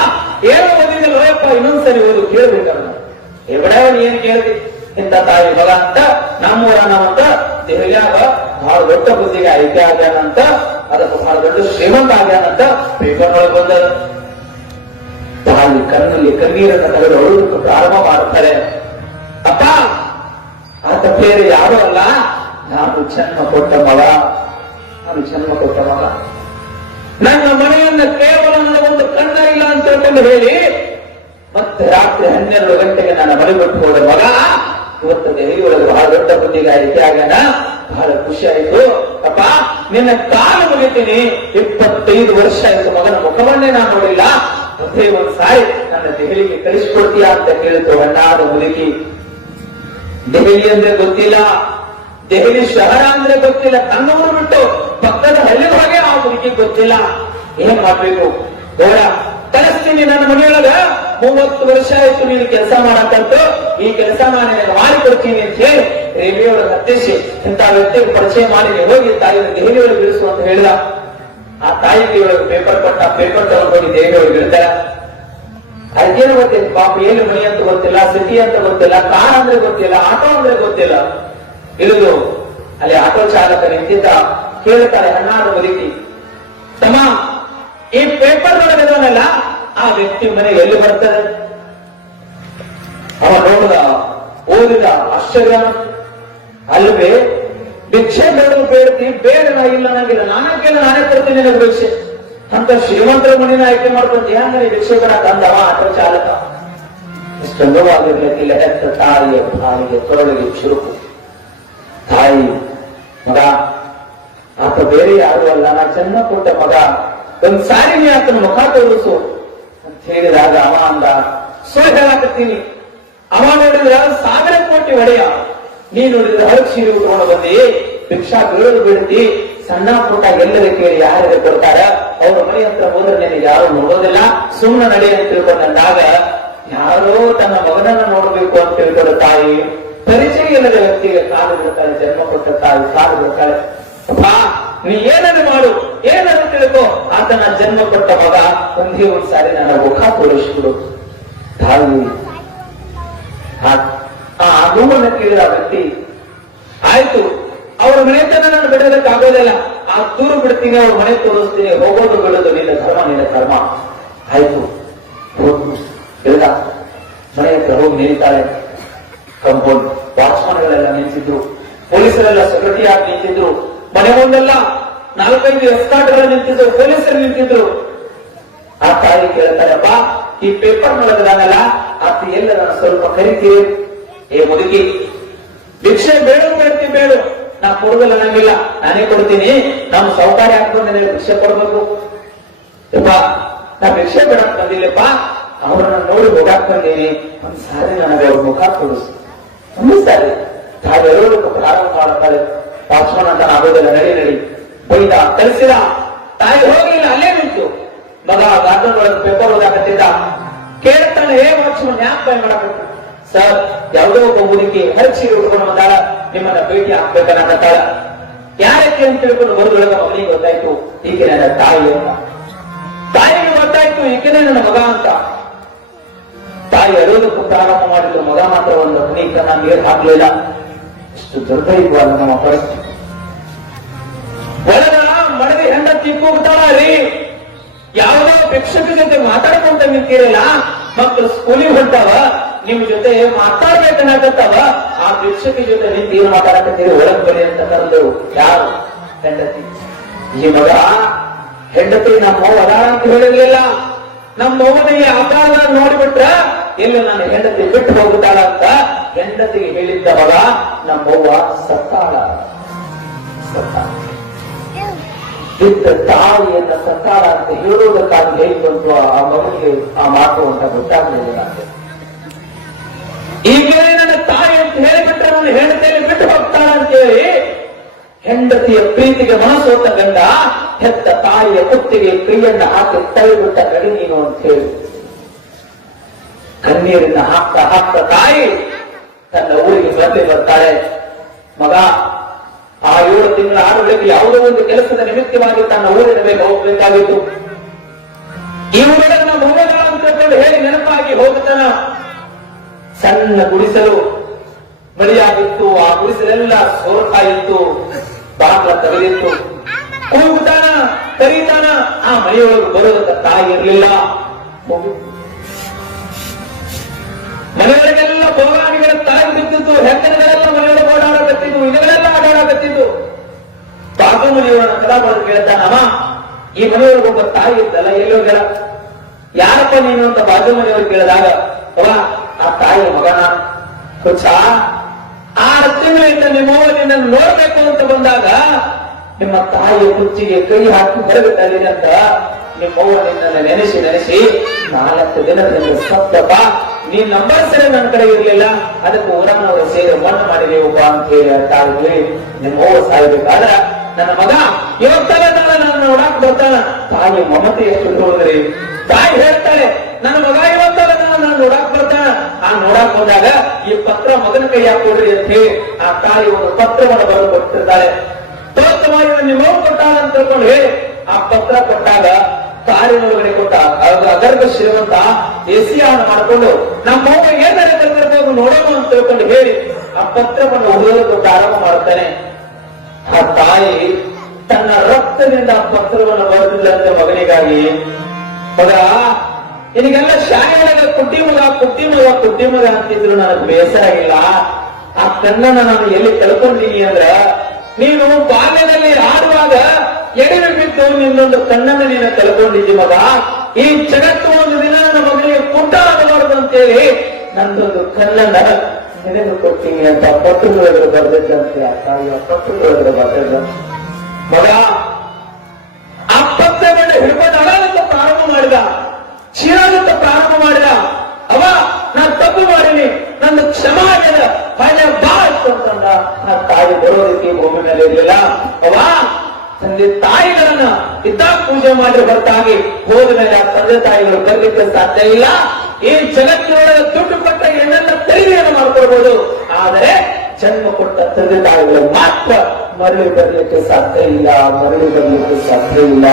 ಏನೋ ಓದಿದಿಲ್ಲ ಯಪ್ಪ ಇನ್ನೊಂದ್ಸರಿ ಓದು ಕೇಳ್ಬೇಕಲ್ಲ. ಎವಡ ಏನ್ ಕೇಳಿದಿ? ಇಂತ ತಾಯಿ ಮಗ ಅಂತ ನಮ್ಮೂರ ನಾವಂತ ದೆಹಲಿಯಾಗ ಬಹಳ ದೊಡ್ಡ ಬುದ್ಧಿಗೆ ಐಕ್ಯ ಆಗ್ಯಾನಂತ ಅದಕ್ಕೆ ಬಹಳ ದೊಡ್ಡ ಶ್ರೀಮಂತ ಆಗ್ಯಾನಂತ ಪೇಪರ್ ಒಳಗೆ ಬಂದ ತಾಯಿ ಕಣ್ಣಲ್ಲಿ ಕಣ್ಣೀರನ್ನು ತೆಗೆದು ಅವರು ಪ್ರಾರಂಭ ಮಾಡುತ್ತಾರೆ. ಅಪ್ಪ, ಆತ ಬೇರೆ ಯಾರು ಅಲ್ಲ. ನಾನು ಜನ್ಮ ಕೊಟ್ಟ ಮಗ. ನಾನು ಜನ್ಮ ಕೊಟ್ಟ ಮಗ. ನನ್ನ ಮನೆಯನ್ನ ಕೇವಲ ನನ್ನ ಒಂದು ಕಣ್ಣ ಇಲ್ಲ ಅಂತ ಹೇಳ್ಕೊಂಡು ಹೇಳಿ, ಮತ್ತೆ ರಾತ್ರಿ ಹನ್ನೆರಡು ಗಂಟೆಗೆ ನನ್ನ ಮನೆ ಬಿಟ್ಟು ಹೋದ ಮಗ ಇವತ್ತು ದೇವಿಯೊಳಗೆ ಬಹಳ ದೊಡ್ಡ ಬುದ್ಧಿಗಾರಿಕೆ ಬಹಳ ಖುಷಿ ಆಯಿತು. ಅಪ್ಪ, ನಿನ್ನ ಕಾಲು ಮುಗಿತೀನಿ. ಇಪ್ಪತ್ತೈದು ವರ್ಷ ಆಯಿತು ಮಗನ ಮುಖವನ್ನೇ ನಾನು ನೋಡಿಲ್ಲ. ಒಂದೇ ಒಂದು ಸಾರಿ ನನ್ನ ದೆಹಲಿಗೆ ಕಳಿಸ್ಕೊಡ್ತೀಯಾ ಅಂತ ಕೇಳಿತು ಅಣ್ಣಾದ ಮುದುಕಿ ದೆಹಲಿ ಅಂದ್ರೆ ಗೊತ್ತಿಲ್ಲ, ದೆಹಲಿ ಶಹರ ಅಂದ್ರೆ ಗೊತ್ತಿಲ್ಲ ತನ್ನವರು ಬಿಟ್ಟು ಪಕ್ಕದ ಹಳ್ಳಿ ಹಾಗೆ ಆ ಹುಡುಗಿ ಗೊತ್ತಿಲ್ಲ. ಏನ್ ಮಾಡ್ಬೇಕು? ಗೌಡ ಕಳಿಸ್ತೀನಿ ನನ್ನ ಮನೆಯೊಳಗ ಮೂವತ್ತು ವರ್ಷ ಆಯ್ತು ನೀನು ಕೆಲಸ ಮಾಡಕ್ಕಂತು ಈ ಕೆಲಸ ನಾನು ಮಾಡಿ ಕೊಡ್ತೀನಿ ಅಂತ ಹೇಳಿ ರೈಲ್ವೆ ಒಳಗೆ ಹತ್ತಿಸಿ ಇಂತಹ ವ್ಯಕ್ತಿಗೆ ಪರಿಚಯ ಮಾಡಿ ಹೋಗಿ ತಾಯಿ ದೆಹಲಿ ಒಳಗೆ ಅಂತ ಹೇಳಿದ. ಆ ಒಳಗೆ ಪೇಪರ್ ಕೊಟ್ಟ ಪೇಪರ್ ತಗೊಂಡು ದೇವರು ಹೇಳ್ತಾರ ಅದೇನು ಗೊತ್ತಿಲ್ಲ ಪಾಪ ಏನು ಮನಿ ಅಂತ ಗೊತ್ತಿಲ್ಲ ಸಿಟಿ ಅಂತ ಗೊತ್ತಿಲ್ಲ, ಕಾರ್ ಅಂದ್ರೆ ಗೊತ್ತಿಲ್ಲ ಆಟೋ ಅಂದ್ರೆ ಗೊತ್ತಿಲ್ಲ. ಇಳಿದು, ಅಲ್ಲಿ ಆಟೋ ಚಾಲಕ ನಿಂತಿದ್ದ ಕೇಳ್ತಾರೆ ಹಣ್ಣಾರು ಬರೀತಿ ತಮ್ಮ, ಈ ಪೇಪರ್ ಒಳಗಿದವನಲ್ಲ ಆ ವ್ಯಕ್ತಿ ಮನೆಗೆ ಎಲ್ಲಿ ಬರ್ತಾರೆ ಅವ ನೋಡಿದ ಓದಿದ ಆಶ್ಚರ್ಯ ಅಲ್ವೇ ಭಿಕ್ಷೆ ಬೇಡಲು ಬೇಡ್ತೀನಿ ಬೇಡ ನಾ ಇಲ್ಲ ನನಗಿಲ್ಲ ನಾನೇ ಕೇಳ ನಾನೇ ಕೊಡ್ತೀನಿ ನಿನಗೆ ಭಿಕ್ಷೆ. ಅಂತ ಶ್ರೀಮಂತರ ಮನೆನ ಆಯ್ಕೆ ಮಾಡ್ಕೊಂಡು ಹೆಂಗ ಭಿಕ್ಷೆ ಬೇಡ ತಂದವ ಆಟೋ ಚಾಲಕ. ಇಷ್ಟೊಂದವಾಗಿರ್ಲಿಕ್ಕಿಲ್ಲ ಹೆತ್ತ ತಾಯಿಯ ಬಾಯಿಗೆ ತೊರಳಿಗೆ ಚುರುಕು. ತಾಯಿ, ಮಗ, ಆತ ಬೇರೆ ಯಾರು ಅಲ್ಲ. ನಾ ಚೆನ್ನ ಕೊಟ್ಟ ಮಗ, ಒಂದ್ ಸಾರಿ ನೀ ಆತನ ಮುಖ ತೋರಿಸು. ಅಂತ ಹೇಳಿದಾಗ ಅವ ಅಂದ ಸೊ ಹೇಳಾಕತ್ತೀನಿ. ಅವ ನೋಡಿದ್ರ ಸಾವಿರ ಕೋಟಿ ಒಡೆಯ ನೀ ನೋಡಿದ್ರೆ ತಗೊಂಡು ಸೀರೆ ಬಂದಿ ಭಿಕ್ಷಾ ಬೀಳಲು ಬಿಡ್ತಿ ಸಣ್ಣ ಪುಟ್ಟ ಎಲ್ಲರ ಕೇಳಿ ಯಾರ್ಯಾರು ಕೊಡ್ತಾರ? ಅವ್ರ ಮನೆ ಹತ್ರ ಹೋದ್ರೆ ನಿನಗೆ ಯಾರು ನೋಡೋದಿಲ್ಲ? ಸುಮ್ಮನೆ ನಡೆ ಅಂತ ತಿಳ್ಕೊಂಡಂದಾಗ, ಯಾರೋ ತನ್ನ ಮಗನನ್ನ ನೋಡಬೇಕು ಅಂತ ತಿಳ್ಕೊಂಡ ತಾಯಿ, ಪರಿಚಯ ಇಲ್ಲದ ವ್ಯಕ್ತಿಗೆ ಕಾಲು ಬಿಡ್ತಾಳೆ, ಜನ್ಮ ಕೊಟ್ಟ ತಾಯಿ ಕಾಲು ಬಿಡ್ತಾಳೆ. ನೀ ಏನನ್ನು ಮಾಡು ಏನನ್ನು ತಿಳ್ಕೊ. ಆತನ ಜನ್ಮ ಕೊಟ್ಟ ಮಗ ಒಂದೇ ಒಂದ್ಸಾರಿ ನನ್ನ ಮುಖ ತೋರಿಸ್ಬಿಡು. ತಾಯಿ ಆ ನೋವನ್ನು ಕೇಳಿದ ವ್ಯಕ್ತಿ, ಆಯ್ತು, ಅವ್ರ ಮನೆತನ ನಾನು ಬಿಡೋದಕ್ಕೆ ಆಗೋದಿಲ್ಲ ಆ ದೂರು ಬಿಡ್ತೀನಿ, ಅವ್ರ ಮನೆ ತೋರಿಸ್ತೀನಿ, ಹೋಗೋದು ಬಿಡೋದು ನಿನ್ನ ಧರ್ಮ, ನಿನ್ನ ಕರ್ಮ. ಆಯ್ತು ಇಲ್ದ ಮನೆ ಹತ್ರ ಹೋಗಿ ನಿಲ್ತಾಳೆ ಕಂಪೌಂಡ್ ವಾಚ್ಮನ್ಗಳೆಲ್ಲ ನಿಲ್ಸಿದ್ರು ಪೊಲೀಸರೆಲ್ಲ ಸೆಕ್ಯೂರಿಟಿ ಆಗಿ ನಿಂತಿದ್ರು. ಮನೆ ಮುಂದೆಲ್ಲ ನಾಲ್ಕೈದು ಎಸ್ಕಾಟ್ಗಳು ನಿಂತಿದ್ರು, ಪೊಲೀಸರು ನಿಂತಿದ್ರು. ಆ ತಾಯಿ ಕೇಳ್ತಾರೆ ಅಪ್ಪ, ಈ ಪೇಪರ್ ನೋಡಿದಾನಲ್ಲ ಆತ ಎಲ್ಲ ನಾನು ಸ್ವಲ್ಪ ಕರಿತೀರಿ. ಏ ಮುದುಕಿ, ಭಿಕ್ಷೆ ಬೇಡ ಬೇಡ್ತಿ ಬೇಡ. ನಾ ಕೊಡೋದಿಲ್ಲ ನಂಗಿಲ್ಲ. ನಾನೇ ಕೊಡ್ತೀನಿ. ನಮ್ ಸೌಕರ್ಯ ಹಾಕೊಂಡು ನನಗೆ ಭಿಕ್ಷೆ ಕೊಡ್ಬೇಕು. ಯಪ್ಪ, ನಾ ಭಿಕ್ಷೆ ಬಿಡಕ್ ಬಂದಿಲ್ಲಪ್ಪ ಅವ್ರನ್ನ ನೋಡಿ ಹೋಗಾಕ್ ಬಂದೀನಿ ಒಂದ್ ಸಾರಿ ನನಗೆ ಅವ್ರ ಮುಖ ತೋರಿಸು. ಒಂದು ತಾವೆಲ್ಲರೂ ಪ್ರಾರಂಭ ಮಾಡುತ್ತಾರೆ ಲಕ್ಷ್ಮಣ ಅಂತ ಆಗೋದಿಲ್ಲ. ನಡಿ ನಡಿ. ಬೈದ ಕಲಿಸಿದ ತಾಯಿ ಹೋಗಿಲ್ಲ ಅಲ್ಲೇ ನಿಂತು. ಮಗ ಗಾರ್ಡನ್ ಒಳಗೆ ಪೇಪರ್ ಓದಾಕತ್ತಿದ್ದ. ಕೇಳ್ತಾನೆ ಹೇ ಲಕ್ಷ್ಮಣ ಯಾಕೆ ಭಯ ಮಾಡಕತ್ತ? ಸರ್, ಯಾವುದೋ ಒಬ್ಬ ಊರಿಗೆ ಹರಿಸಿ ಹೋಗ್ಕೊಂಡು ಬಂದಾಳ, ನಿಮ್ಮನ್ನ ಭೇಟಿ ಹಾಕ್ಬೇಕನ್ನತ್ತಾಳ ಯಾರಕ್ಕೆ ಅಂತ ತಿಳ್ಕೊಂಡು ಹೊರದೊಳಗ ಮಗನಿಗೆ ಗೊತ್ತಾಯ್ತು, ಈಕೆ ನನ್ನ ತಾಯಿ ಅಂತ. ತಾಯಿಗೆ ಗೊತ್ತಾಯ್ತು, ಈಕೆನೇ ನನ್ನ ಮಗ ಅಂತ. ತಾಯಿ ಅರೋದಕ್ಕೂ ಪ್ರಾರಂಭ ಮಾಡಿದ್ರು, ಮಗ ಮಾತ್ರ ಒಂದು ಅಗ್ನಿಕ ನಾನು ನೀರು ಹಾಕ್ಲಿಲ್ಲ ಇಷ್ಟು ದುರ್ದೈವ ನಮ್ಮ ಪರಿಸ್ಥಿತಿ. ಒಳಗ ಮಡದಿ ಹೆಂಡತಿ ಕೂಗ್ತಾಳ ರೀ. ಭಿಕ್ಷಕ ಜೊತೆ ಮಾತಾಡ್ಕೊಂತ ನಿಂತಿರಲ್ಲ ಮಕ್ಕಳು ಸ್ಕೂಲಿಗೆ ಹೊಂಟಾವ. ನಿಮ್ ಜೊತೆ ಮಾತಾಡ್ಬೇಕನ್ನಕತ್ತವ ಆ ಭಿಕ್ಷಕ ಜೊತೆ ನಿಂತು ಏನ್ ಮಾತಾಡಕತ್ತೀರಿ, ಒಳಗ್ ಬನ್ನಿ ಅಂತ ಯಾರು? ಹೆಂಡತಿ. ಈ ಮಗ ಹೆಂಡತಿ ನಮ್ಮ ಅದ ಅಂತ ಹೇಳಿರ್ಲಿಲ್ಲ ನಮ್ಮ ಮಗನ ಈ ನೋಡಿಬಿಟ್ರ ಇಲ್ಲ ನಾನು ಹೆಂಡತಿ ಬಿಟ್ಟು ಹೋಗುತ್ತಾಳ ಅಂತ ಹೆಂಡತಿಗೆ ಹೇಳಿದ್ದ ಮಗ ನಮ್ಮವ್ವ ಸತ್ತಾಳ. ಸತ್ತಾಳ. ಇದ್ದ ತಾಯಿಯನ್ನ ಸತ್ತಾಳ ಅಂತ ಹೇಳುವುದಕ್ಕಾಗಿ ಹೇಗೆ ಬಂತು ಆ ಮಗನಿಗೆ ಆ ಮಾತು ಅಂತ ಗೊತ್ತಾಗಲಿಲ್ಲ ನನಗೆ ಈಗ ನನ್ನ ತಾಯಿ ಅಂತ ಹೇಳಿಬಿಟ್ರೆ ನನ್ನ ಹೆಂಡತಿಯಲ್ಲಿ ಬಿಟ್ಟು ಹೋಗ್ತಾಳಂತೇಳಿ ಹೆಂಡತಿಯ ಪ್ರೀತಿಗೆ ಮನಸ್ಸೋತ ಗಂಡ ಹೆತ್ತ ತಾಯಿಯ ಕುತ್ತಿಗೆ ಕೈಯನ್ನ ಹಾಕಿ ತಳ್ಳಿಬಿಟ್ಟ ಗಡಿ ನೀನು ಅಂತ ಹೇಳಿ ಕಣ್ಣೀರಿನ ಹಾಕ್ತಾ ಹಾಕ್ತಾ ತಾಯಿ ತನ್ನ ಊರಿಗೆ ಬಂದೆ ಬರ್ತಾಳೆ. ಮಗ, ಆ ಏಳು ತಿಂಗಳ ಆರೋಗ್ಯಕ್ಕೆ ಯಾವುದೋ ಒಂದು ಕೆಲಸದ ನಿಮಿತ್ತವಾಗಿ ತನ್ನ ಊರಿನ ಮೇಲೆ ಹೋಗ್ಬೇಕಾಗಿತ್ತು. ಈ ಊರನ್ನ ಹೋಗಲ್ಲ ಅಂತ ಹೇಳಿ ನೆನಪಾಗಿ ಹೋಗುತ್ತಾನ ಸಣ್ಣ ಗುಡಿಸಲು ಮಳೆಯಾಗಿತ್ತು ಆ ಗುಡಿಸಲೆಲ್ಲ ಸೋರ್ತಾ ಇತ್ತು, ಬಾಗ್ಲ ತಗಲಿತ್ತು ಕೂಗುತ್ತಾನ ಕರೀತಾನ ಆ ಮನೆಯೊಳಗೆ ಬರೋದಕ್ಕೆ ತಾಯಿ ಇರಲಿಲ್ಲ. ಮನೆಯೊಳಗೆಲ್ಲ ಭೋಗಾದಿಗಳ ತಾಯಿ ಬಿದ್ದಿದ್ದು, ಹೆಂಗನಗಳೆಲ್ಲ ಮನೆಯೊಳಗೆ ಓಡಾಡಕತ್ತಿದ್ದು ಇದೆಲ್ಲ ಆಡಾಡಕತ್ತಿದ್ದು ಬಾಗು ಮನೆಯವರನ್ನ ಕದಾ ಬಂದು ಕೇಳ್ತಾನ ಅಮ್ಮ, ಈ ಮನೆಯೊಳಗೆ ಒಬ್ಬ ತಾಯಿ ಇದ್ದಲ್ಲ ಎಲ್ಲೋಗ್ಯಾರ ಯಾರಪ್ಪ ನೀನು? ಅಂತ ಬಾಜು ಮನೆಯವ್ರು ಕೇಳಿದಾಗ ಆ ತಾಯಿಯ ಮಗನ. ಹುಚ್ಚ ಆರು ತಿಂಗಳಿಂದ ನಿಮ್ಮವ್ವ ನೋಡ್ಬೇಕು ಅಂತ ಬಂದಾಗ ನಿಮ್ಮ ತಾಯಿಯ ಕುಚ್ಚಿಗೆ ಕೈ ಹಾಕಿ ಬರಬೇಕಲ್ಲಿ ಅಂತ ನಿಮ್ಮವ್ವ ನಿನ್ನನ್ನು ನೆನೆಸಿ ನೆನೆಸಿ, ನಾಲ್ಕು ದಿನದಿಂದ ಸತ್ತಪ್ಪ. ನೀನ್ ನಂಬರ್ ಸರಿ ನನ್ನ ಕಡೆ ಇರ್ಲಿಲ್ಲ. ಅದಕ್ಕೆ ಊರನ್ನವರು ಸೇರಿ ಮಣ್ಣು ಮಾಡಿದೆವಪ್ಪ ಅಂತ ಹೇಳಿ ತಾಯಿ ನಿಮ್ಮವ್ವ ಸಾಯ್ಬೇಕಾದ್ರ ನನ್ನ ಮಗ ಇವತ್ತಲ್ಲ ನಾನು ನೋಡಕ್ ಬರ್ತಾನ. ತಾಯಿ ಮಮತೆ ಎಷ್ಟು ಹೋದ್ರಿ ತಾಯಿ ಹೇಳ್ತಾಳೆ ನನ್ನ ಮಗ ಇವತ್ತಲ್ಲ ನಾಳೆ ನಾನು ನೋಡಕ್ ಬರ್ತಾನ ಆ ನೋಡಕ್ ಹೋದಾಗ ಈ ಪತ್ರ ಮಗನ ಕೈ ಹಾಕೋದ್ರಿ ಅಂತ ಹೇಳಿ ಆ ತಾಯಿ ಒಂದು ಪತ್ರವನ್ನು ಬರೆದು ಕೊಟ್ಟಿರ್ತಾಳೆ. ನಿಮ್ಮ ಕೊಟ್ಟಾಗ ಅಂತ ತಿಳ್ಕೊಂಡು ಹೇಳಿ, ಆ ಪತ್ರ ಕೊಟ್ಟಾಗ ಕಾರಿನೊಳಗಡೆ ಕೊಟ್ಟ ಅಗರ್ಭ ಶ್ರೀಮಂತ ಎಸಿಯನ್ನು ಮಾಡಿಕೊಂಡು, ನಮ್ಮ ಮಗ ಏನ್ ಕರ್ಕೊಂಡು ನೋಡೋಣ ಅಂತ ತಿಳ್ಕೊಂಡು ಹೇಳಿ, ಆ ಪತ್ರವನ್ನು ಓದಲು ಕೊಟ್ಟು ಆರಂಭ ಮಾಡ್ತಾನೆ. ಆ ತಾಯಿ ತನ್ನ ರಕ್ತದಿಂದ ಆ ಪತ್ರವನ್ನು ಬರೆದಿಲ್ಲಂತೆ ಮಗನಿಗಾಗಿ, ಮಗ ನಿನಗೆಲ್ಲ ಶಾಲೆಯೊಳಗೆ ಕುಟ್ಟಿ ಮಗ ಕುಟ್ಟಿ ಮಗ ಕುಟ್ಟಿ ಮಗ ಅಂತಿದ್ರು ನನಗೆ ಬೇಸರ ಇಲ್ಲ. ಆ ಕಣ್ಣನ ನಾನು ಎಲ್ಲಿ ಕಳ್ಕೊಂಡಿನಿ ಅಂದ್ರ, ನೀನು ಬಾಲ್ಯದಲ್ಲಿ ಆಡುವಾಗ ಎಡೆಗೆ ಬಿದ್ದು ನಿನ್ನೊಂದು ಕಣ್ಣನ್ನು ನೀನು ಕಳ್ಕೊಂಡಿದ್ದಿ ಮಗ. ಈ ಜಗತ್ತು ಒಂದು ದಿನ ನನ್ನ ಮಗನಿಗೆ ಕುಟ್ಟಾಗಬಾರದು ಅಂತೇಳಿ ನಂದೊಂದು ಕಣ್ಣನ್ನ ನಿನಗೆ ಕೊಡ್ತೀನಿ ಅಂತ ಪತ್ರದೊಳಗೆ ಬರ್ದಿದ್ದಂತೆ. ಆ ತಾಯಿಯ ಪತ್ರದೊಳಗೆ ಬರ್ದಿದ್ದ. ಮಗ, ಆ ಪತ್ರವನ್ನು ಹಿಡ್ಕೊಂಡು ಅಳಲಂತ ಪ್ರಾರಂಭ ಮಾಡಿದ. ಚೀರಾದಂತ ಪ್ರಾರಂಭ ಮಾಡಿದ. ಅವ ನಾ ತಪ್ಪು ಮಾಡಿನಿ. ನನ್ನ ಕ್ಷಮ ಆಗ್ಯದ. ಮನೆ ಬಾ ಅಂತಂದ. ನಾ ತಾಯಿ ಬರೋದಕ್ಕೆ ಭೂಮಿ ಮೇಲೆ ಇರಲಿಲ್ಲ. ಅವ, ತಂದೆ ತಾಯಿಗಳನ್ನ ಇದ್ದಾಗ ಪೂಜೆ ಮಾಡಿ ಹೊರತಾಗಿ ಹೋದ ಮೇಲೆ ಆ ತಂದೆ ತಾಯಿಗಳು ಬರ್ಲಿಕ್ಕೆ ಸಾಧ್ಯ ಇಲ್ಲ. ಈ ಜಗತ್ತಿನೊಳಗೆ ದುಡ್ಡು ಕೊಟ್ಟ ಹೆಣ್ಣನ್ನ ತೆರಿಗೆಯನ್ನು ಮಾಡ್ಕೊಳ್ಬಹುದು ಆದರೆ ಜನ್ಮ ಕೊಟ್ಟ ತಂದೆ ತಾಯಿಗಳು ಮಾತ್ರ ಮರಳಿ ಬರ್ಲಿಕ್ಕೆ ಸಾಧ್ಯ ಇಲ್ಲ, ಮರಳಿ ಬರಲಿಕ್ಕೆ ಸಾಧ್ಯ ಇಲ್ಲ.